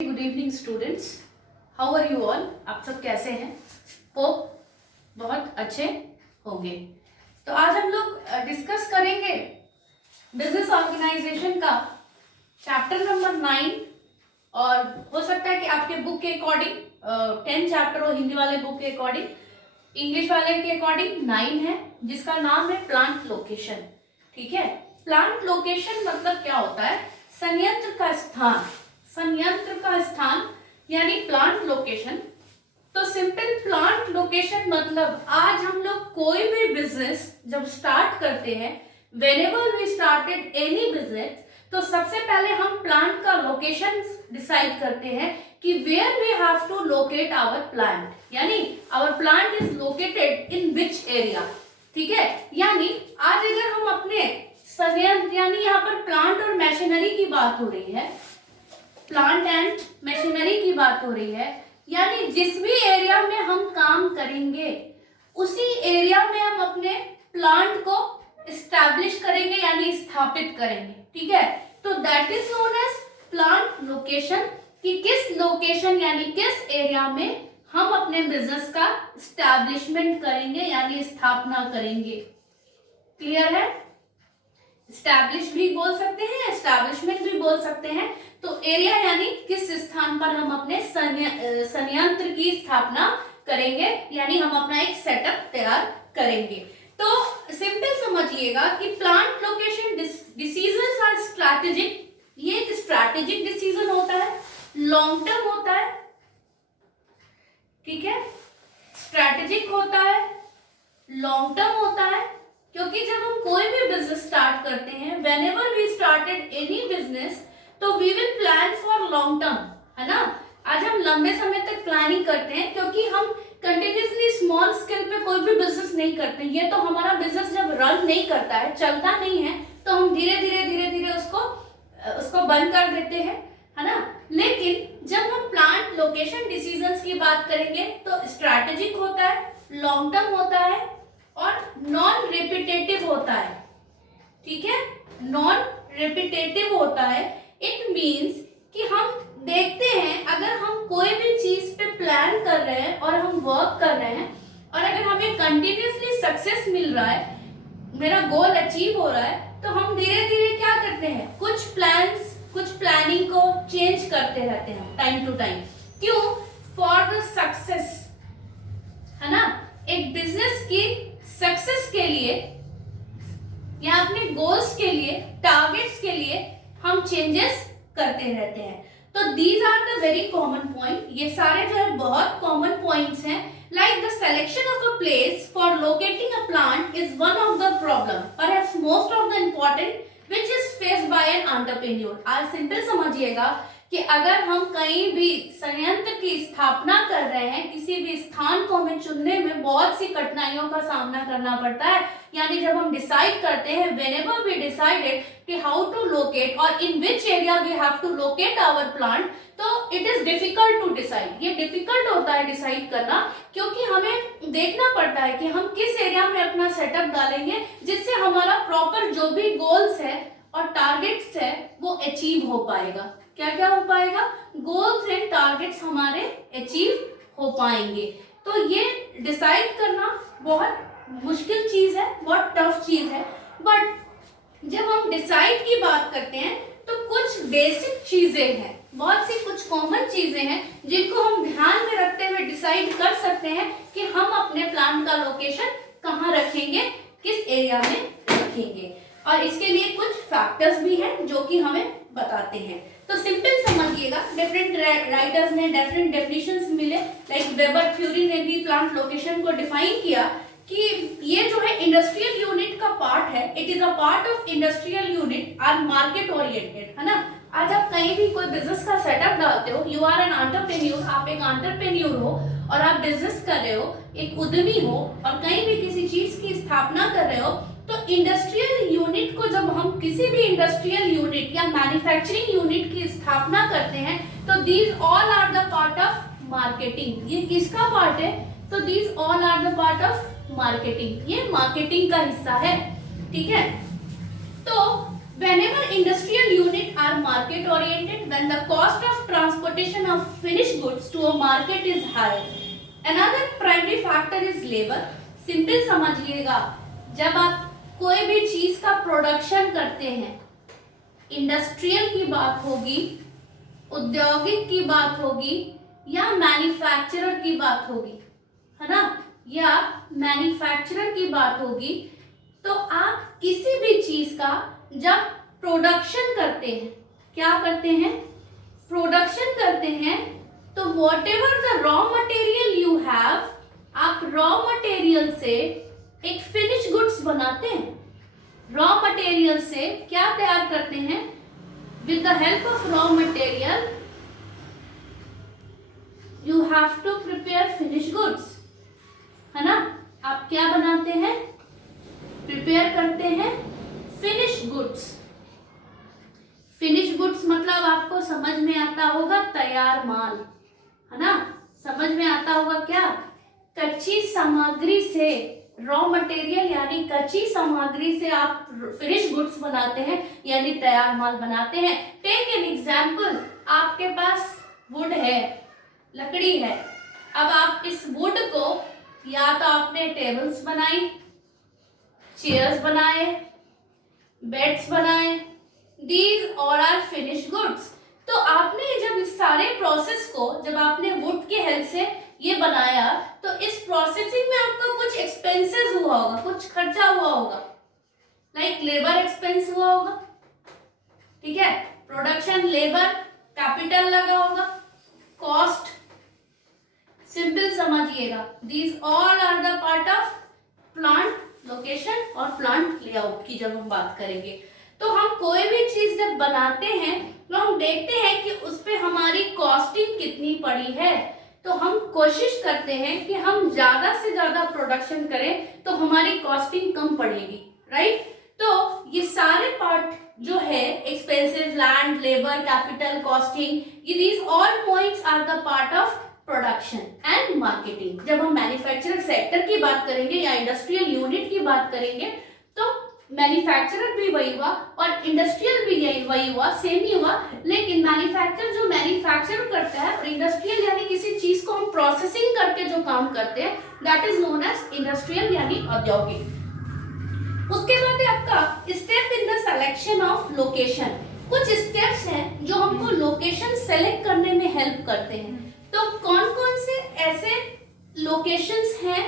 Good evening students, how are you all. आप सब कैसे हैं? होप बहुत अच्छे होंगे। तो आज हम लोग डिस्कस करेंगे बिजनेस ऑर्गेनाइजेशन का चैप्टर नंबर 9। और हो सकता है कि आपके बुक के अकॉर्डिंग 10 चैप्टर हो, हिंदी वाले बुक के अकॉर्डिंग, इंग्लिश वाले के अकॉर्डिंग 9 है, जिसका नाम है प्लांट लोकेशन। ठीक है, प्लांट लोकेशन मतलब क्या होता है? संयंत्र का स्थान, संयंत्र का स्थान यानी प्लांट लोकेशन। तो सिंपल प्लांट लोकेशन मतलब आज हम लोग कोई भी बिजनेस जब स्टार्ट करते हैं, whenever we started any business, तो सबसे पहले हम प्लांट का लोकेशन डिसाइड करते हैं कि where we have to locate our plant, यानी our plant is located in which area. ठीक है, यानी आज अगर हम अपने संयंत्र, यानी यहाँ पर प्लांट और मशीनरी की बात हो रही है, प्लांट एंड मशीनरी की बात हो रही है, यानी जिस भी एरिया में हम काम करेंगे उसी एरिया में हम अपने प्लांट को एस्टैब्लिश करेंगे, यानी स्थापित करेंगे। ठीक है, तो that is known as plant location, कि किस लोकेशन यानी किस एरिया में हम अपने बिजनेस का एस्टैब्लिशमेंट करेंगे, यानी स्थापना करेंगे। क्लियर है? एस्टैब्लिश भी बोल सकते हैं, एस्टैब्लिशमेंट भी बोल सकते हैं। तो एरिया यानी किस स्थान पर हम अपने संयंत्र की स्थापना करेंगे, यानी हम अपना एक सेटअप तैयार करेंगे। तो सिंपल समझिएगा कि plant location decisions are strategic. ये एक स्ट्रैटेजिक डिसीजन होता है, लॉन्ग टर्म होता है। ठीक है, स्ट्रैटेजिक होता है, लॉन्ग टर्म होता है, क्योंकि जब हम कोई भी बिजनेस स्टार्ट करते हैं, whenever we started any business, तो we will plan for long term, है ना। आज हम लंबे समय तक प्लानिंग करते हैं, क्योंकि हम कंटिन्यूसली स्मॉल स्केल पे कोई भी बिजनेस नहीं करते। ये तो हमारा बिजनेस जब रन नहीं करता है, चलता नहीं है, तो हम धीरे धीरे उसको बंद कर देते हैं, है ना। लेकिन जब हम प्लांट लोकेशन डिसीजंस की बात करेंगे तो स्ट्रैटेजिक होता है, लॉन्ग टर्म होता है और नॉन रिपीटेटिव होता है। ठीक है, नॉन रिपीटेटिव होता है। इट मीन्स कि हम देखते हैं, अगर हम कोई भी चीज पे प्लान कर रहे हैं और हम वर्क कर रहे हैं, और अगर हमें कंटिन्यूसली सक्सेस मिल रहा है, मेरा गोल अचीव हो रहा है, तो हम धीरे धीरे क्या करते हैं, कुछ प्लानिंग को चेंज करते रहते हैं टाइम टू टाइम। क्यों? फॉर द सक्सेस, है ना। एक बिजनेस की सक्सेस के लिए या अपने गोल्स के लिए, टारगेट्स के लिए हम चेंजेस करते रहते हैं। तो these are the very common point. ये सारे जो है बहुत कॉमन पॉइंट्स हैं। Like the selection of a place for locating a plant is one of the problem, perhaps most of the important which is faced by an entrepreneur। आज simple समझिएगा कि अगर हम कहीं भी संयंत्र की स्थापना कर रहे हैं, किसी भी स्थान को हमें चुनने में बहुत सी कठिनाइयों का सामना करना पड़ता है। यानी जब हम डिसाइड करते हैं, whenever we decided कि how to locate और in which area we have to locate our plant, तो it is difficult to decide। ये difficult होता है डिसाइड करना, क्योंकि हमें देखना पड़ता है कि हम किस एरिया में अपना सेटअप डालेंगे, जिससे हमारा प्रॉपर जो भी गोल्स है और टारगेट्स है वो अचीव हो पाएगा। क्या क्या हो पाएगा? गोल्स एंड टारगेट्स हमारे अचीव हो पाएंगे। तो ये डिसाइड करना बहुत मुश्किल चीज है, बहुत टफ चीज है। बट जब हम डिसाइड की बात करते हैं तो कुछ बेसिक चीजें हैं, बहुत सी कुछ कॉमन चीजें हैं जिनको हम ध्यान में रखते हुए डिसाइड कर सकते हैं कि हम अपने प्लांट का लोकेशन कहाँ रखेंगे, किस एरिया में रखेंगे। और इसके लिए कुछ फैक्टर्स भी हैं जो कि हमें बताते हैं। तो सिंपल समझिएगा, डिफरेंट राइटर्स ने डिफरेंट डेफिनेशंस मिले। लाइक वेबर थ्योरी ने भी प्लांट लोकेशन को डिफाइन किया कि ये जो है इंडस्ट्रियल यूनिट का पार्ट है। It is a part of industrial unit are market oriented, है ना। आज आप कहीं भी कोई बिजनेस का सेटअप डालते हो, यू आर एन एंटरप्रेन्योर, आप एक एंटरप्रेन्योर हो और आप बिजनेस कर रहे हो, एक उद्यमी हो और कहीं भी किसी चीज की स्थापना कर रहे हो, तो इंडस्ट्रियल यूनिट को जब हम किसी भी इंडस्ट्रियल यूनिट या मैन्युफैक्चरिंग यूनिट की स्थापना करते हैं, तो these all are the part of marketing. ये किसका पार्ट है? तो these all are the part of marketing. ये मार्केटिंग का हिस्सा है। ठीक है, तो Whenever industrial unit are market oriented, when the cost of transportation of finished goods to a market is high, another primary factor is labor. Simple समझिएगा, जब आप कोई भी चीज का प्रोडक्शन करते हैं, इंडस्ट्रियल की बात होगी, औद्योगिक की बात होगी या मैन्युफैक्चरर की बात होगी, है ना, या मैन्युफैक्चरर की बात होगी, तो आप किसी भी चीज का जब प्रोडक्शन करते हैं, क्या करते हैं, प्रोडक्शन करते हैं, तो what ever the raw material you have, आप रॉ मटेरियल से एक फिनिश गुड्स बनाते हैं। रॉ मटेरियल से क्या तैयार करते हैं, with the help of raw material you have to prepare finish goods, है ना। आप क्या बनाते हैं, प्रिपेयर करते हैं फिनिश गुड्स। फिनिश गुड्स मतलब आपको समझ में आता होगा तैयार माल, है ना, समझ में आता होगा क्या, कच्ची सामग्री से, रॉ मटेरियल यानी कच्ची सामग्री से आप फिनिश गुड्स बनाते हैं यानी तैयार माल बनाते हैं। टेक एन एग्जांपल, आपके पास वुड है, लकड़ी है, अब आप इस वुड को या तो आपने टेबल्स बनाई, चेयर्स बनाए, बेड्स बनाए, these all are finish goods. तो आपने जब इस सारे प्रोसेस को, जब आपने वुड के हेल्प से ये बनाया, तो इस प्रोसेसिंग में आपका कुछ एक्सपेंसेस हुआ होगा, कुछ खर्चा हुआ होगा, लाइक लेबर एक्सपेंस हुआ होगा, ठीक है, प्रोडक्शन लेबर कैपिटल लगा होगा, कॉस्ट, सिंपल समझिएगा, these all are the part of plant location और प्लांट लेआउट की जब हम बात करेंगे। तो हम कोई भी चीज जब बनाते हैं तो हम देखते हैं कि उस पे हमारी कॉस्टिंग कितनी पड़ी है, तो हम कोशिश करते हैं कि हम ज्यादा से ज्यादा प्रोडक्शन करें तो हमारी कॉस्टिंग कम पड़ेगी, राइट। तो ये सारे पार्ट जो है, expenses, land, labour, capital, costing, ये these all points are the part of production and marketing. जब हम मैन्युफैक्चरर सेक्टर की बात करेंगे या इंडस्ट्रियल यूनिट की बात करेंगे, तो मैन्युफैक्चरर भी वही हुआ और इंडस्ट्रियल भी यही वही हुआ, सेम ही हुआ, लेकिन मैन्युफैक्चर जो मैन्युफैक्चर करता है और इंडस्ट्रियल यानी किसी चीज को हम प्रोसेसिंग करके जो काम करते हैं, that is known as industrial यानी औद्योगिक। उसके बाद है आपका step in the selection of location. कुछ स्टेप्स हैं जो हमको लोकेशन सेलेक्ट करने में हेल्प करते हैं। तो कौन कौन से ऐसे लोकेशंस हैं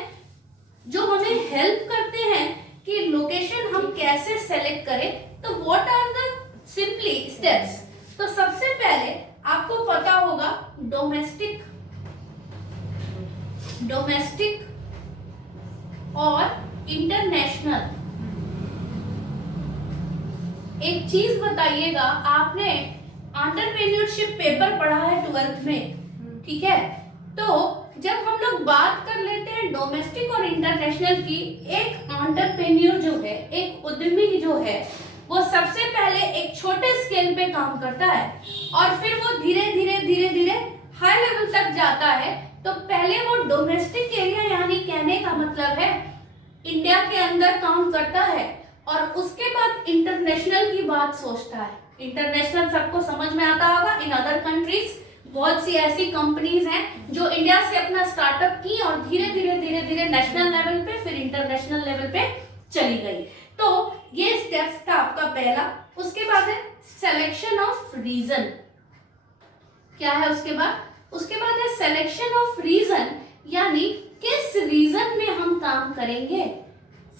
जो हमें हेल्प करते हैं कि लोकेशन हम कैसे सेलेक्ट करें, तो what are the simply steps. तो सबसे पहले आपको पता होगा डोमेस्टिक और इंटरनेशनल। एक चीज बताइएगा, आपने एंटरप्रेन्योरशिप पेपर पढ़ा है 12th में, ठीक है, तो जब हम लोग बात कर लेते हैं डोमेस्टिक और इंटरनेशनल की, एक एंटरप्रेन्योर जो है, एक उद्यमी जो है, वो सबसे पहले एक छोटे स्केल पे काम करता है और फिर वो धीरे धीरे हाई लेवल तक जाता है। तो पहले वो डोमेस्टिक एरिया यानी कहने का मतलब है इंडिया के अंदर काम करता है और उसके बाद इंटरनेशनल की बात सोचता है। इंटरनेशनल सबको समझ में आता होगा, इन अदर कंट्रीज बहुत सी ऐसी कंपनीज हैं जो इंडिया से अपना स्टार्टअप की और धीरे धीरे नेशनल लेवल पे फिर इंटरनेशनल लेवल पे चली गई। तो ये स्टेप्स था आपका पहला। उसके बाद है सिलेक्शन ऑफ रीजन। क्या है उसके बाद है सिलेक्शन ऑफ रीजन, यानी किस रीजन में हम काम करेंगे।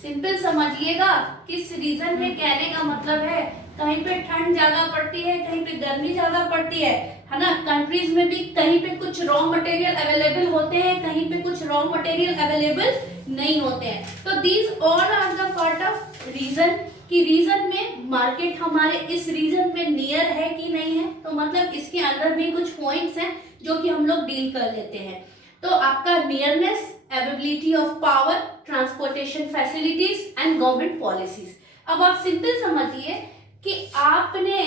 सिंपल समझिएगा, किस रीजन में कहने का मतलब है कहीं पे ठंड ज्यादा पड़ती है, कहीं पे गर्मी ज्यादा पड़ती है ना। कंट्रीज में भी कहीं पे कुछ रॉ मटेरियल अवेलेबल होते हैं, कहीं पे कुछ रॉ मटेरियल अवेलेबल नहीं होते हैं। तो these all are the part of region, कि रीजन में मार्केट हमारे इस रीजन में नियर है कि नहीं है, तो मतलब इसके अंदर भी कुछ पॉइंट्स हैं जो कि हम लोग डील कर लेते हैं। तो आपका nearness, availability of power, transportation facilities and government policies. अब आप सिंपल समझिए कि आपने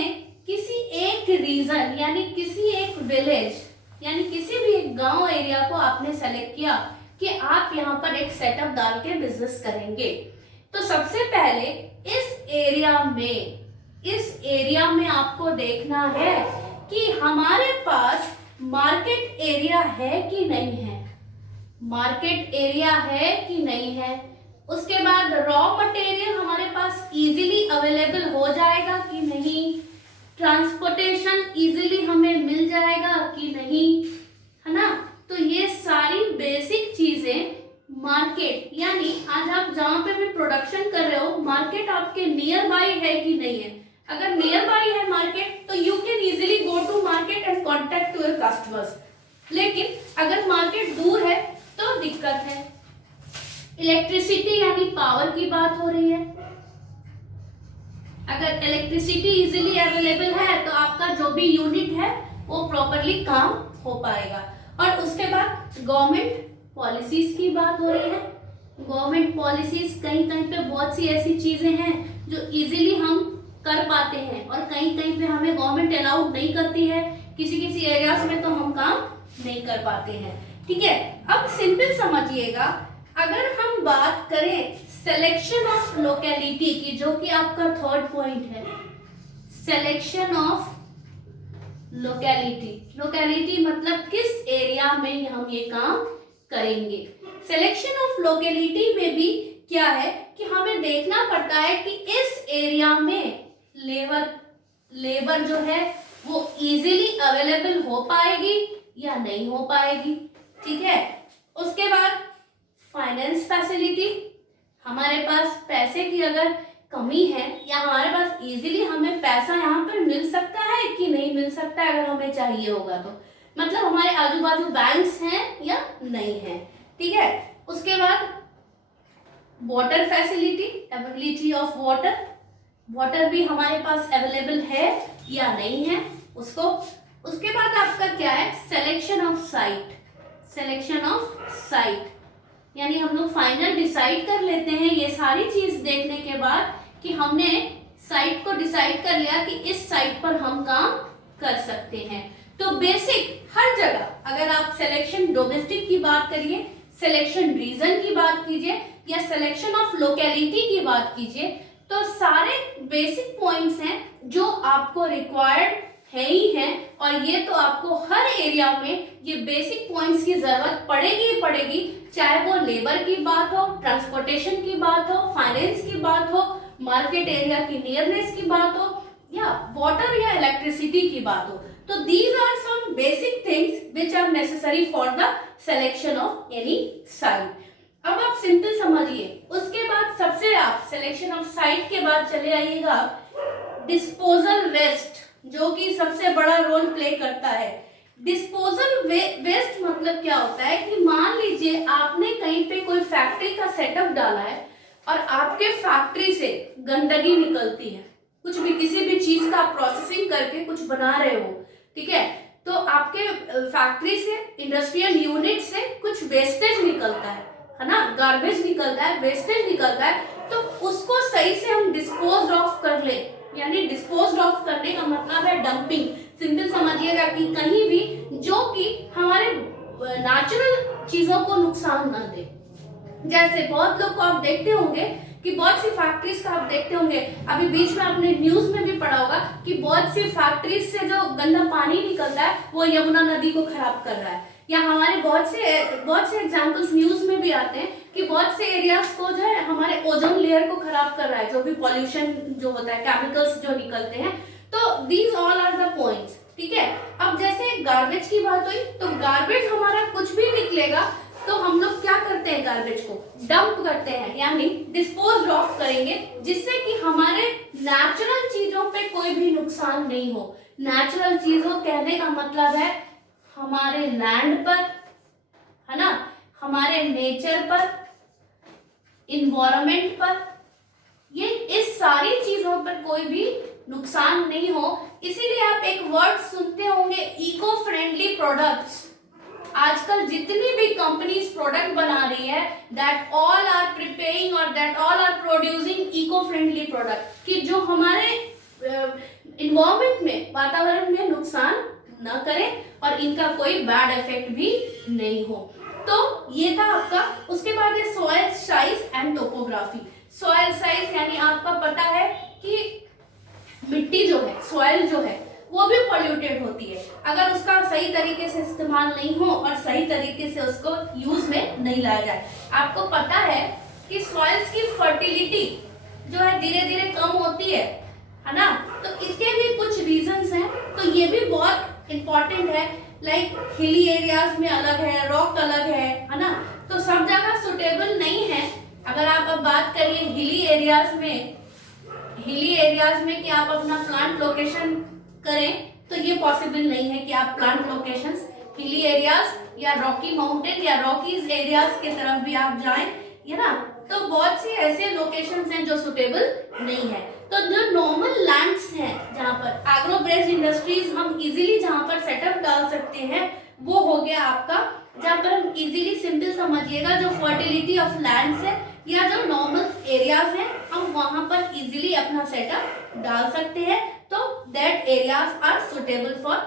किसी एक रीजन यानी किसी एक विलेज यानी किसी भी एक गांव एरिया को आपने सेलेक्ट किया कि आप यहाँ पर एक सेटअप डाल के बिजनेस करेंगे। तो सबसे पहले इस एरिया में इस एरिया में आपको देखना है कि हमारे पास मार्केट एरिया है कि नहीं है, मार्केट एरिया है कि नहीं है। उसके बाद रॉ मटेरियल हमारे पास इजीली अवेलेबल हो जाएगा कि नहीं, ट्रांसपोर्टेशन इजीली हमें मिल जाएगा कि नहीं, है ना। तो ये सारी बेसिक चीजें मार्केट, यानी आज आप जहां पे भी प्रोडक्शन कर रहे हो मार्केट आपके नियर बाय है कि नहीं है। अगर नियर बाय है मार्केट तो you can easily go to market and contact to your customers, लेकिन अगर मार्केट दूर है तो दिक्कत है। इलेक्ट्रिसिटी यानी पावर की बात हो रही है, अगर इलेक्ट्रिसिटी इजीली अवेलेबल है तो आपका जो भी यूनिट है वो प्रॉपरली काम हो पाएगा। और उसके बाद गवर्नमेंट पॉलिसीज की बात हो रही है। गवर्नमेंट पॉलिसीज कहीं कहीं पे बहुत सी ऐसी चीजें हैं जो इजीली हम कर पाते हैं और कहीं कहीं पे हमें गवर्नमेंट अलाउड नहीं करती है, किसी किसी एरियाज में तो हम काम नहीं कर पाते हैं। ठीक है, अब सिंपल समझिएगा, अगर हम बात करें सिलेक्शन ऑफ लोकेलिटी की, जो कि आपका थर्ड पॉइंट है, सिलेक्शन ऑफ लोकेलिटी। लोकेलिटी मतलब किस एरिया में हम ये काम करेंगे। सिलेक्शन ऑफ लोकेलिटी में भी क्या है कि हमें देखना पड़ता है कि इस एरिया में लेबर जो है वो इजीली अवेलेबल हो पाएगी या नहीं हो पाएगी। ठीक है, उसके बाद फाइनेंस फैसिलिटी, हमारे पास पैसे की अगर कमी है या हमारे पास इजीली हमें पैसा यहाँ पर मिल सकता है कि नहीं मिल सकता है, अगर हमें चाहिए होगा तो, मतलब हमारे आजू बाजू बैंक्स हैं या नहीं है। ठीक है, उसके बाद water facility, availability of water, water भी हमारे पास अवेलेबल है या नहीं है उसको। उसके बाद आपका क्या है, selection of site. Selection of site यानी हम लोग फाइनल डिसाइड कर लेते हैं ये सारी चीज देखने के बाद कि हमने साइट को डिसाइड कर लिया कि इस साइट पर हम काम कर सकते हैं। तो बेसिक हर जगह अगर आप सिलेक्शन डोमेस्टिक की बात करिए, सिलेक्शन रीजन की बात कीजिए या सिलेक्शन ऑफ लोकेलिटी की बात कीजिए, तो सारे बेसिक पॉइंट्स हैं जो आपको रिक्वायर्ड है ही है, और ये तो आपको हर एरिया में ये बेसिक पॉइंट्स की जरूरत पड़ेगी ही पड़ेगी, चाहे वो लेबर की बात हो, ट्रांसपोर्टेशन की बात हो, फाइनेंस की बात हो, मार्केट एरिया की नियरनेस की बात हो, या वाटर या इलेक्ट्रिसिटी की बात हो। तो these are some basic things which are necessary for the selection of any site. अब आप सिंपल समझिए, उसके बाद सबसे आप सिलेक्शन ऑफ साइट के बाद चले आइएगा डिस्पोजल वेस्ट, जो कि सबसे बड़ा रोल प्ले करता है। डिस्पोजल वेस्ट मतलब क्या होता है कि मान लीजिए आपने कहीं पे कोई फैक्ट्री का सेटअप डाला है और आपके फैक्ट्री से गंदगी निकलती है, कुछ भी किसी भी चीज का प्रोसेसिंग करके कुछ बना रहे हो, ठीक है, तो आपके फैक्ट्री से, इंडस्ट्रियल यूनिट से कुछ वेस्टेज निकलता है ना, गार्बेज निकलता है, वेस्टेज निकलता है, तो उसको सही से हम डिस्पोज ऑफ कर ले, यानी डिस्पोज ऑफ करने का मतलब है डंपिंग। सिंपल समझिएगा कि कहीं भी जो कि हमारे नेचुरल चीजों को नुकसान न दे। जैसे बहुत लोग को आप देखते होंगे कि बहुत सी फैक्ट्रीज का आप देखते होंगे, अभी बीच में आपने न्यूज में भी पढ़ा होगा कि बहुत सी फैक्ट्रीज से जो गंदा पानी निकलता है वो यमुना नदी को खराब कर रहा है, या हमारे बहुत से एग्जांपल्स न्यूज में भी आते हैं कि बहुत से एरियाज को जो है हमारे ओजोन लेयर को खराब कर रहा है, जो भी पॉल्यूशन जो होता है, केमिकल्स जो निकलते हैं। तो these all are the points. ठीक है, अब जैसे गार्बेज की बात हुई, तो गार्बेज हमारा कुछ भी निकलेगा तो हम लोग क्या करते हैं, गार्बेज को डंप करते हैं, यानी डिस्पोज ऑफ करेंगे, जिससे कि हमारे नेचुरल चीजों पे कोई भी नुकसान नहीं हो। नेचुरल चीजों कहने का मतलब है हमारे लैंड पर, है ना, हमारे नेचर पर, इन्वायरमेंट पर, ये इस सारी चीजों पर कोई भी नुकसान नहीं हो। इसीलिए आप एक वर्ड सुनते होंगे, इको फ्रेंडली प्रोडक्ट्स। आजकल जितनी भी कंपनीज प्रोडक्ट बना रही है, दैट ऑल आर प्रिपेयरिंग और that all are producing eco friendly product, कि जो हमारे इन्वायरमेंट में, वातावरण में नुकसान न करें और इनका कोई बैड इफेक्ट भी नहीं हो। तो ये था आपका। उसके बाद है soil size and topography. Soil size यानी आपका पता है कि मिट्टी जो है, सॉइल जो है, वो भी पॉल्यूटेड होती है अगर उसका सही तरीके से इस्तेमाल नहीं हो और सही तरीके से उसको यूज में नहीं लाया जाए। आपको पता है कि सॉइल्स की फर्टिलिटी जो है धीरे धीरे कम होती है ना? तो इसके भी कुछ रीजंस हैं, तो ये भी बहुत इंपॉर्टेंट है। लाइक हिली एरियाज में अलग है, रॉक अलग है ना? तो सब जगह सुटेबल नहीं है। अगर आप अब बात करिए हिली एरियाज में कि आप अपना प्लांट लोकेशन करें, तो ये पॉसिबल नहीं है कि आप प्लांट लोकेशंस हिली एरियाज या रॉकी माउंटेन या रॉकीज एरियाज के तरफ भी आप जाएं, है ना? तो बहुत सी ऐसे लोकेशंस हैं जो सुटेबल नहीं है। तो जो नॉर्मल लैंड्स हैं जहाँ पर एग्रो बेस्ड इंडस्ट्रीज हम इजीली जहाँ पर सेटअप डाल सकते हैं, वो हो गया आपका, जहाँ पर हम इजीली, सिंपल समझिएगा, जो फर्टिलिटी ऑफ लैंड्स है या जो नॉर्मल एरियाज हैं, हम वहां पर इजीली अपना सेटअप डाल सकते हैं। तो that areas are suitable for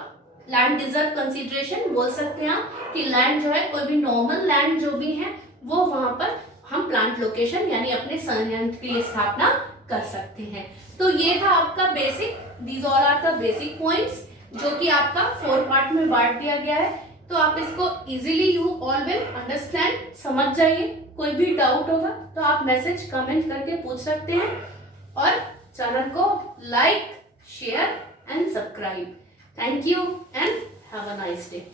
land deserve consideration. बोल सकते हैं आप कि लैंड जो है, कोई भी नॉर्मल लैंड जो भी है, वो वहां पर हम प्लांट लोकेशन यानी अपने संयंत्र की स्थापना कर सकते हैं। तो ये था आपका basic, these all are the basic points, जो कि आपका 4 पार्ट में बांट दिया गया है। तो आप इसको easily you all will understand, समझ जाइए। कोई भी डाउट होगा तो आप मैसेज कमेंट करके पूछ सकते हैं, और चैनल को like, share and subscribe. Thank you and have a nice day.